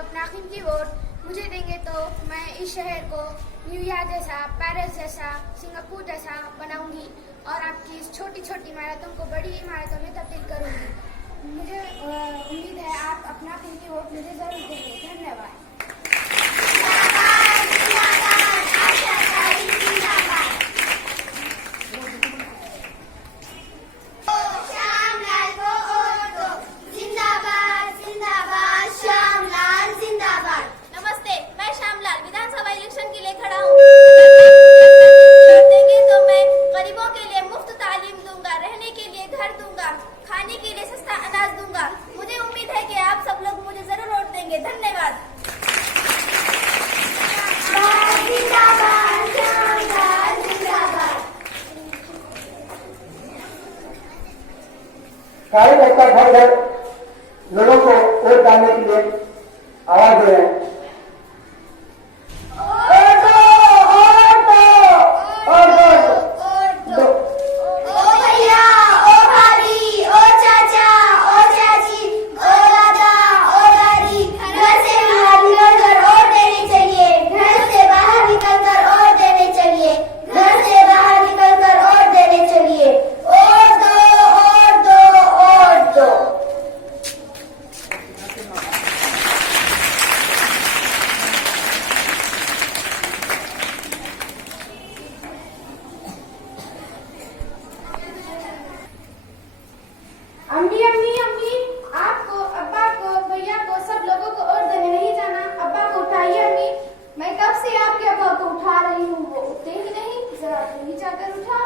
अपना कीमती वोट मुझे देंगे तो मैं इस शहर को न्यूयॉर्क जैसा, पेरिस जैसा, सिंगापुर जैसा बनाऊंगी और आपकी इस छोटी छोटी इमारतों को बड़ी इमारतों में तब्दील करूंगी। मुझे उम्मीद है आप अपना कीमती वोट मुझे जरूर देंगे। धन्यवाद। कार्यकर्ता घर घर लोगों को वोट डालने के लिए आवाज दे रहे हैं। अम्मी अम्मी अम्मी, आपको, अब्बा को, भैया को, सब लोगों को वोट देने नहीं जाना। अब्बा को उठाइए अम्मी। मैं कब से आपके अब्बा को उठा रही हूँ, वो उठते ही नहीं। जरा तुम ही जाकर उठा।